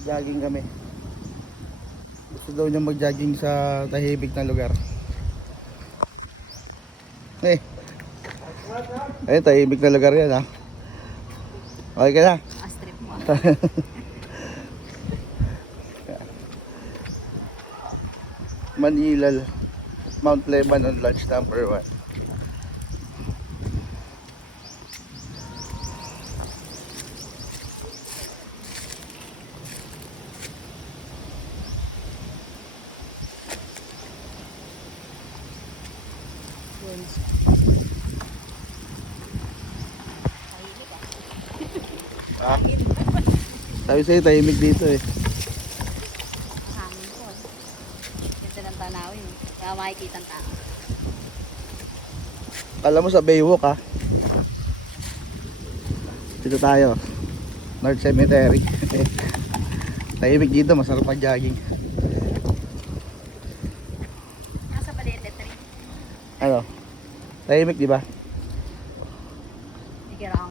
Jogging kami. Gusto daw niya mag-jogging sa tahimik na lugar. Tahimik na lugar yan ha. Okay ka na? Astrip mo. Manilal, Mount Lebanon Lodge number 1. Sabi sa'yo tahimik dito eh. Hangin po. Ganda ng tanawin. Kaya makikita ang tao. Alam mo sa Baywalk ha. Dito tayo. North Cemetery. Tahimik dito, masarap mag-jogging. Nasa Palete 3. Ano? Tahimik di ba? Hindi kira